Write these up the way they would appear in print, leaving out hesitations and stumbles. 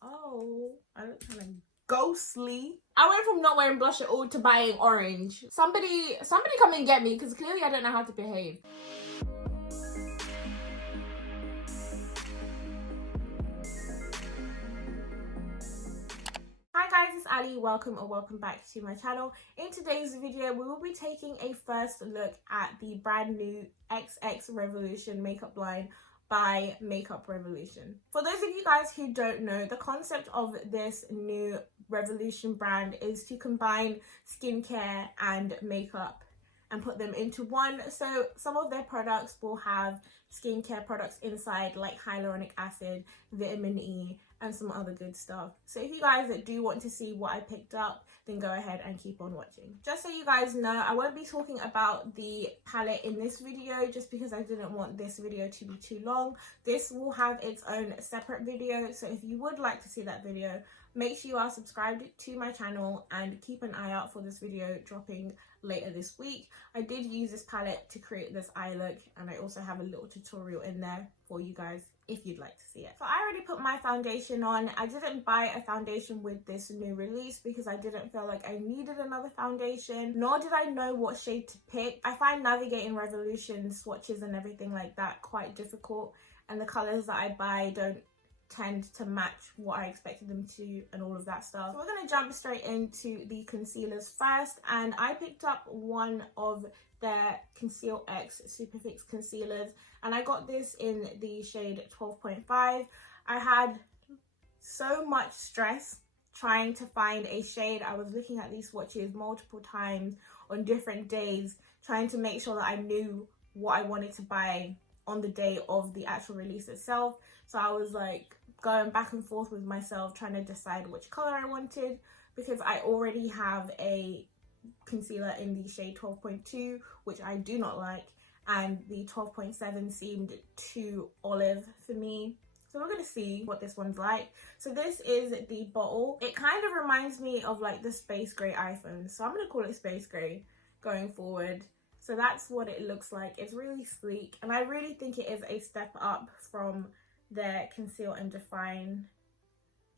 Oh, I look kind of ghostly. I went from not wearing blush at all to buying orange. Somebody come and get me, because clearly I don't know how to behave. Hi guys, it's Ali. Welcome back to my channel. In today's video, we will be taking a first look at the brand new XX Revolution makeup line by Makeup Revolution. For those of you guys who don't know, the concept of this new Revolution brand is to combine skincare and makeup and put them into one. So some of their products will have skincare products inside, like hyaluronic acid, vitamin E, and some other good stuff. So if you guys do want to see what I picked up, then go ahead and keep on watching. Just so you guys know, I won't be talking about the palette in this video just because I didn't want this video to be too long. This will have its own separate video, so if you would like to see that video, make sure you are subscribed to my channel and keep an eye out for this video dropping later this week. I did use this palette to create this eye look, and I also have a little tutorial in there for you guys if you'd like to see it. So I already put my foundation on. I didn't buy a foundation with this new release because I didn't feel like I needed another foundation, nor did I know what shade to pick. I find navigating Revolution swatches and everything like that quite difficult, and the colors that I buy don't tend to match what I expected them to and all of that stuff. So we're going to jump straight into the concealers first, and I picked up one of their Concealxx Super Fix concealers, and I got this in the shade 12.5. I had so much stress trying to find a shade. I was looking at these swatches multiple times on different days, trying to make sure that I knew what I wanted to buy on the day of the actual release itself. So I was like going back and forth with myself trying to decide which color I wanted, because I already have a concealer in the shade 12.2, which I do not like, and the 12.7 seemed too olive for me. So we're gonna see what this one's like. So this is the bottle. It kind of reminds me of like the space gray iPhone, so I'm gonna call it space gray going forward. So that's what it looks like. It's really sleek, and I really think it is a step up from their Conceal and Define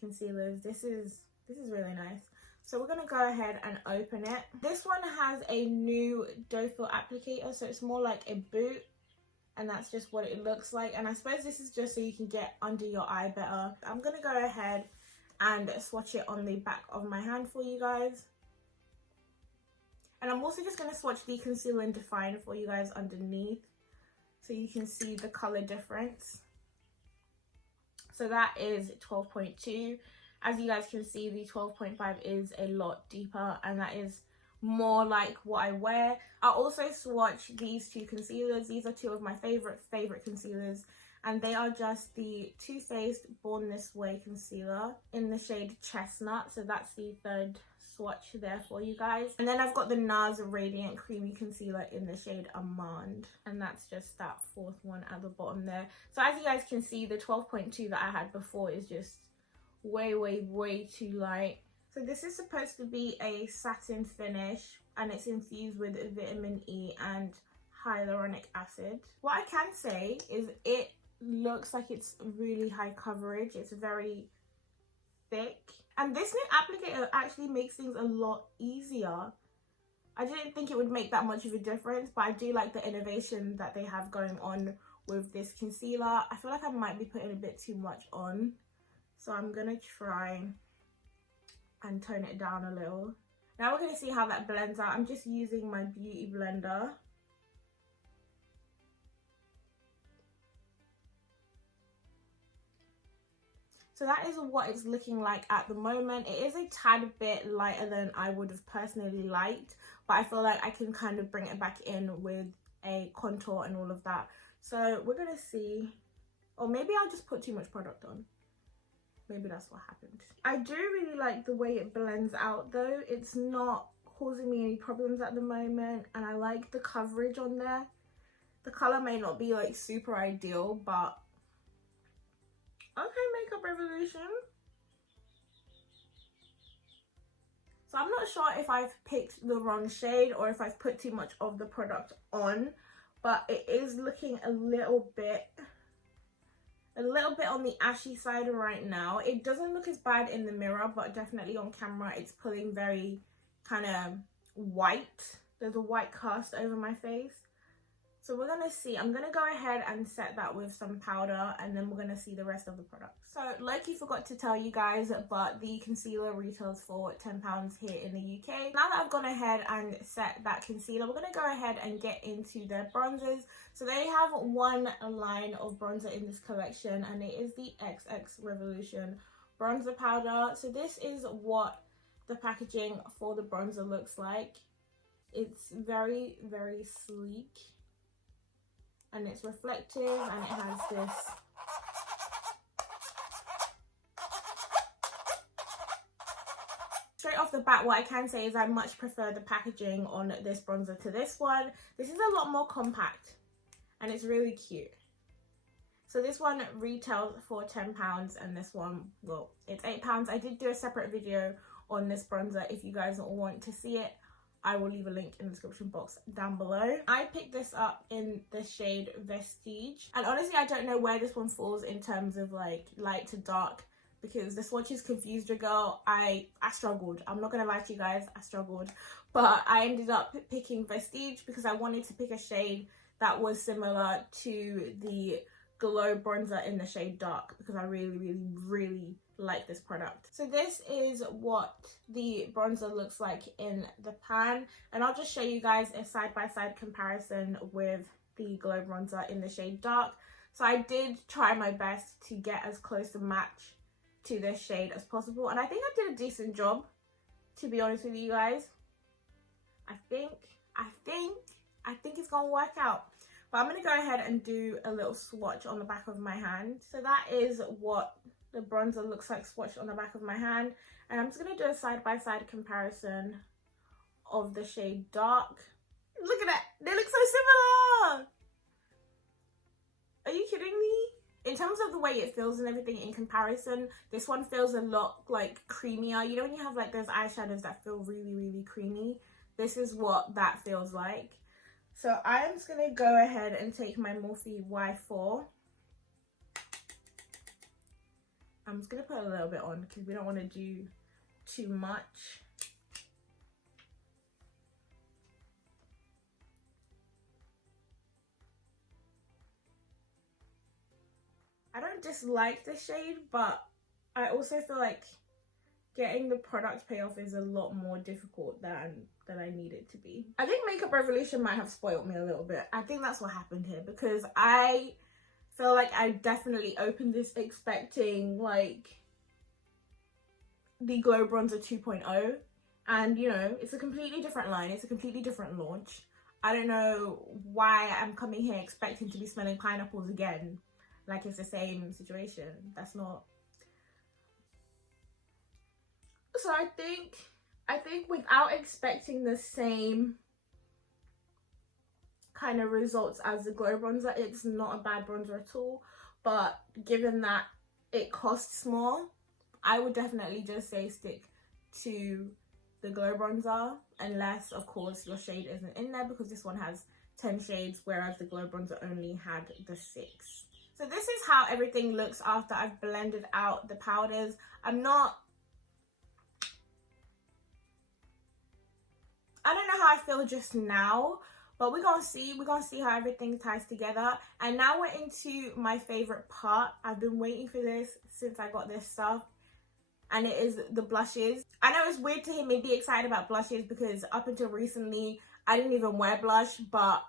concealers. This is really nice. So we're gonna go ahead and open it. This one has a new doe foot applicator, so it's more like a boot, and that's just what it looks like. And I suppose this is just so you can get under your eye better. I'm gonna go ahead and swatch it on the back of my hand for you guys. And I'm also just going to swatch the Conceal and Define for you guys underneath, so you can see the colour difference. So that is 12.2. As you guys can see, the 12.5 is a lot deeper, and that is more like what I wear. I also swatch these two concealers. These are two of my favourite concealers, and they are just the Too Faced Born This Way concealer in the shade Chestnut. So that's the third swatch there for you guys. And then I've got the Nars Radiant Creamy Concealer in the shade Almond, and that's just that fourth one at the bottom there. So as you guys can see, the 12.2 that I had before is just way too light. So this is supposed to be a satin finish, and it's infused with vitamin E and hyaluronic acid. What I can say is it looks like it's really high coverage. It's very thick, and this new applicator actually makes things a lot easier. I didn't think it would make that much of a difference, but I do like the innovation that they have going on with this concealer. I feel like I might be putting a bit too much on, so I'm gonna try and tone it down a little. Now we're gonna see how that blends out. I'm just using my beauty blender. So that is what it's looking like at the moment. It is a tad bit lighter than I would have personally liked, but I feel like I can kind of bring it back in with a contour and all of that. So we're gonna see, or maybe I'll just put too much product on. Maybe that's what happened. I do really like the way it blends out though. It's not causing me any problems at the moment, and I like the coverage on there. The color may not be like super ideal, but okay, Makeup Revolution. So I'm not sure if I've picked the wrong shade or if I've put too much of the product on, but it is looking a little bit a little bit on the ashy side right now. It doesn't look as bad in the mirror, but definitely on camera it's pulling very kind of white. There's a white cast over my face. So we're going to see. I'm going to go ahead and set that with some powder, and then we're going to see the rest of the product. So Loki forgot to tell you guys, but the concealer retails for £10 here in the UK. Now that I've gone ahead and set that concealer, we're going to go ahead and get into their bronzers. So they have one line of bronzer in this collection, and it is the XX Revolution bronzer powder. So this is what the packaging for the bronzer looks like. It's very, very sleek. And it's reflective, and it has this straight off the bat. What I can say is I much prefer the packaging on this bronzer to this one. This is a lot more compact and it's really cute. So this one retails for £10, and this one, well, it's £8. I did do a separate video on this bronzer. If you guys want to see it, I will leave a link in the description box down below. I picked this up in the shade Vestige, and honestly I don't know where this one falls in terms of like light to dark, because the swatches confused a girl. I struggled. I'm not gonna lie to you guys, I struggled, but I ended up picking Vestige because I wanted to pick a shade that was similar to the glow bronzer in the shade dark, because I really like this product. So this is what the bronzer looks like in the pan, and I'll just show you guys a side-by-side comparison with the glow bronzer in the shade dark. So I did try my best to get as close to match to this shade as possible, and I think I did a decent job, to be honest with you guys. I think it's gonna work out. But I'm going to go ahead and do a little swatch on the back of my hand. So that is what the bronzer looks like swatched on the back of my hand. And I'm just going to do a side-by-side comparison of the shade dark. Look at that. They look so similar. Are you kidding me? In terms of the way it feels and everything in comparison, this one feels a lot like creamier. You know when you have like those eyeshadows that feel really creamy? This is what that feels like. So I'm just going to go ahead and take my Morphe Y4. I'm just going to put a little bit on because we don't want to do too much. I don't dislike the shade, but I also feel like getting the product payoff is a lot more difficult than I need it to be. I think Makeup Revolution might have spoiled me a little bit. I think that's what happened here, because I feel like I definitely opened this expecting like the Glow Bronzer 2.0, and you know, it's a completely different line, it's a completely different launch. I don't know why I'm coming here expecting to be smelling pineapples again, like it's the same situation. That's not. So I think without expecting the same kind of results as the glow bronzer, it's not a bad bronzer at all. But given that it costs more, I would definitely just say stick to the glow bronzer, unless of course your shade isn't in there, because this one has 10 shades, whereas the glow bronzer only had the 6. So this is how everything looks after I've blended out the powders. I don't know how I feel just now, but we're gonna see how everything ties together. And now we're into my favorite part. I've been waiting for this since I got this stuff, and it is the blushes. I know it's weird to hear me be excited about blushes, because up until recently I didn't even wear blush, but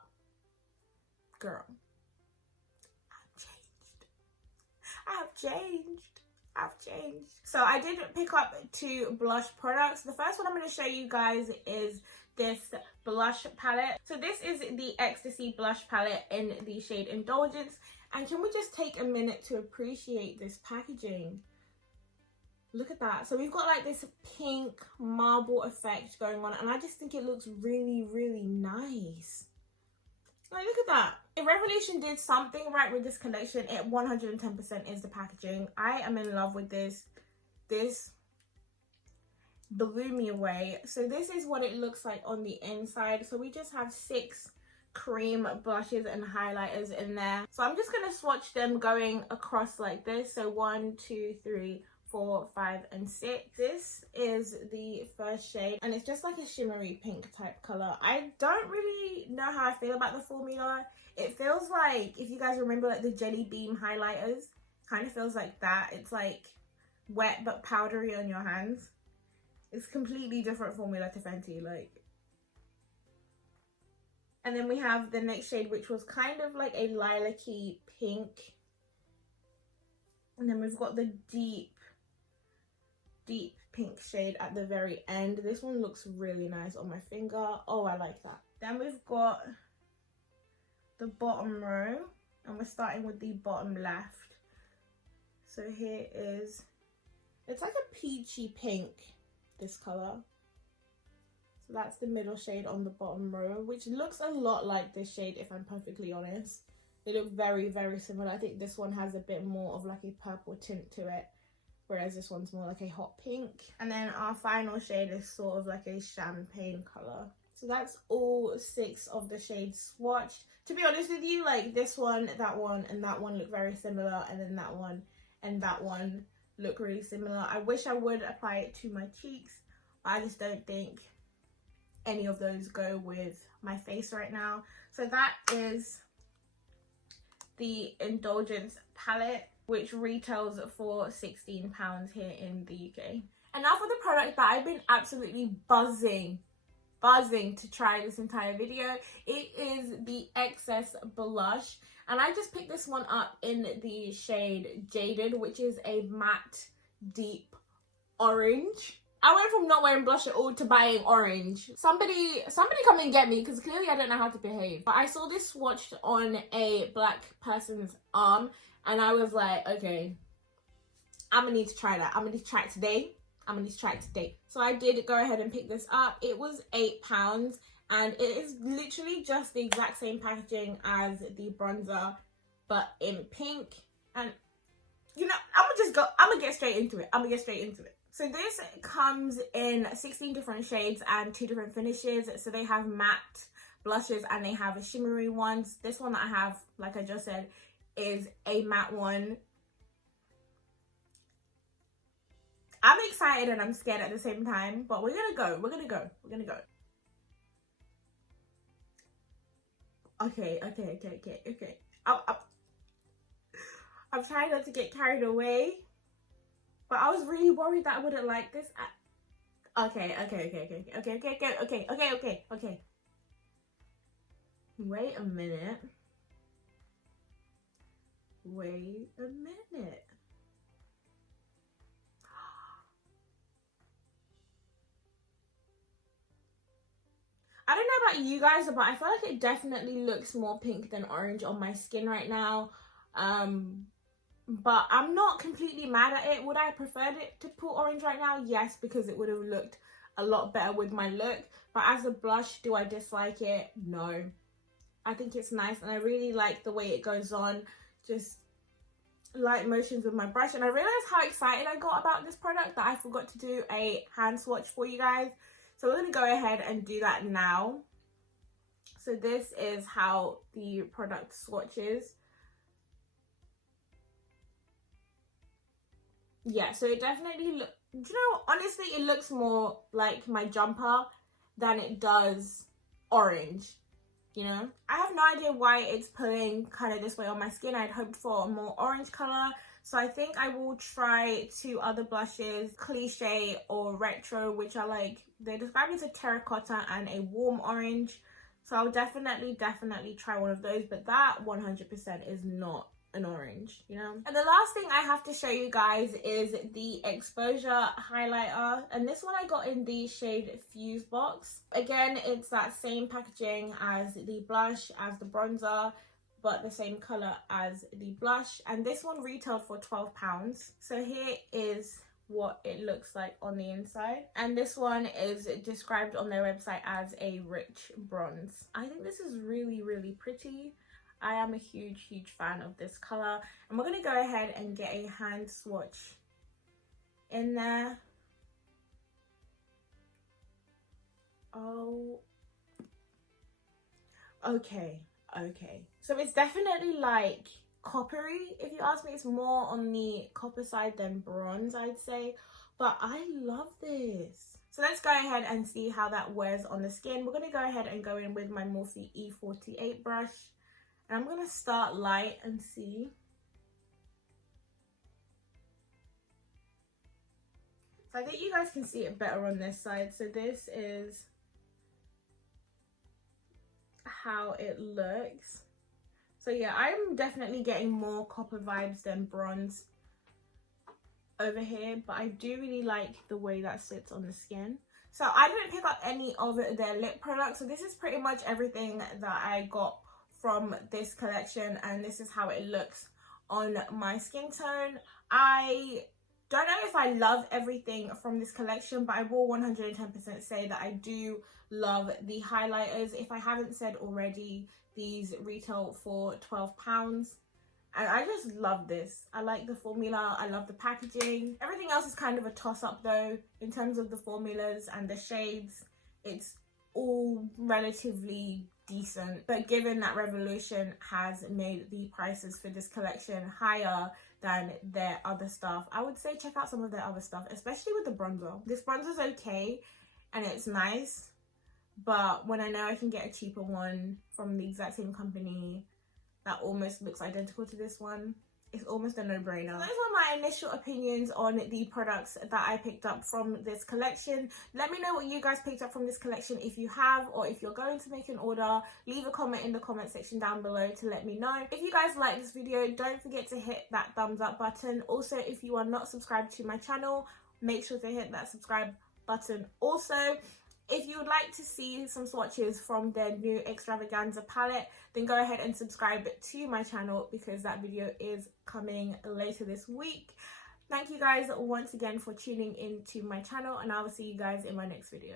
girl, I've changed. So I did pick up 2 blush products. The first one I'm going to show you guys is this blush palette. So this is the XXtasy blush palette in the shade Indulgence. And can we just take a minute to appreciate this packaging? Look at that. So we've got like this pink marble effect going on, and I just think it looks really nice. Like, look at that. If Revolution did something right with this collection, it 110% is the packaging. I am in love with this. This blew me away. So this is what it looks like on the inside. So we just have 6 cream blushes and highlighters in there. So I'm just going to swatch them going across like this. So 1, 2, 3, 4, 5, and 6. This is the first shade, and it's just like a shimmery pink type color. I don't really know how I feel about the formula. It feels like, if you guys remember like the Jelly Beam highlighters, kind of feels like that. It's like wet but powdery on your hands. It's completely different formula to Fenty, like. And then we have the next shade, which was kind of like a lilac-y pink. And then we've got the deep pink shade at the very end. This one looks really nice on my finger. Oh, I like that. Then we've got the bottom row, and we're starting with the bottom left. So here is, it's like a peachy pink, this color. So that's the middle shade on the bottom row, which looks a lot like this shade, if I'm perfectly honest. They look very, very similar. I think this one has a bit more of like a purple tint to it, whereas this one's more like a hot pink. And then our final shade is sort of like a champagne color. So that's all 6 of the shades swatched. To be honest with you, like this one, and that one look very similar, and then that one and that one look really similar. I wish I would apply it to my cheeks, but I just don't think any of those go with my face right now. So that is the Indulgence palette, which retails for £16 here in the UK. And now for the product that I've been absolutely buzzing to try this entire video. It is the XXtasy blush, and I just picked this one up in the shade Jaded, which is a matte deep orange. I went from not wearing blush at all to buying orange. Somebody come and get me, because clearly I don't know how to behave. But I saw this swatched on a black person's arm, and I was like, okay, I'm gonna need to try that. I'm gonna need to try it today. So I did go ahead and pick this up. It was £8, and it is literally just the exact same packaging as the bronzer, but in pink. And you know, I'm gonna get straight into it. So this comes in 16 different shades and 2 different finishes. So they have matte blushes and they have shimmery ones. This one that I have, like I just said, is a matte one. I'm excited and I'm scared at the same time, but we're gonna go. Okay. I'm trying not to get carried away, but I was really worried that I wouldn't like this. Okay. Wait a minute. I don't know about you guys, but I feel like it definitely looks more pink than orange on my skin right now. But I'm not completely mad at it. Would I have preferred it to put orange right now? Yes, because it would have looked a lot better with my look. But as a blush, do I dislike it? No. I think it's nice, and I really like the way it goes on. Just light motions with my brush. And I realized how excited I got about this product that I forgot to do a hand swatch for you guys. So we're going to go ahead and do that now. So this is how the product swatches. Yeah, so it definitely look, you know, honestly, it looks more like my jumper than it does orange, you know. I have no idea why it's pulling kind of this way on my skin. I'd hoped for a more orange color. So I think I will try 2 other blushes, Cliche or Retro, which are like, they describe it as a terracotta and a warm orange. So I'll definitely try one of those, but that 100% is not an orange, you know. And the last thing I have to show you guys is the exposure highlighter, and this one I got in the shade Fuseboxx. Again, it's that same packaging as the blush, as the bronzer, but the same color as the blush, and this one retailed for £12. So here is what it looks like on the inside, and this one is described on their website as a rich bronze. I think this is really pretty. I am a huge fan of this color, and we're gonna go ahead and get a hand swatch in there. Oh Okay, okay. So it's definitely like coppery. If you ask me, it's more on the copper side than bronze, I'd say. But I love this. So let's go ahead and see how that wears on the skin. We're going to go ahead and go in with my Morphe E48 brush. And I'm going to start light and see. So I think you guys can see it better on this side. So this is how it looks. So yeah, I'm definitely getting more copper vibes than bronze over here, but I do really like the way that sits on the skin. So I didn't pick up any of their lip products, so this is pretty much everything that I got from this collection, and this is how it looks on my skin tone. I don't know if I love everything from this collection, but I will 110% say that I do love the highlighters. If I haven't said already, these retail for £12. And I just love this. I like the formula. I love the packaging. Everything else is kind of a toss-up though. In terms of the formulas and the shades, it's all relatively decent. But given that Revolution has made the prices for this collection higher than their other stuff, I would say check out some of their other stuff, especially with the bronzer. This bronzer's okay and it's nice, but when I know I can get a cheaper one from the exact same company that almost looks identical to this one, it's almost a no-brainer. So those were my initial opinions on the products that I picked up from this collection. Let me know what you guys picked up from this collection if you have, or if you're going to make an order. Leave a comment in the comment section down below to let me know. If you guys like this video, don't forget to hit that thumbs up button. Also, if you are not subscribed to my channel, make sure to hit that subscribe button also. If you would like to see some swatches from their new Extravaganza palette, then go ahead and subscribe to my channel because that video is coming later this week. Thank you guys once again for tuning into my channel, and I will see you guys in my next video.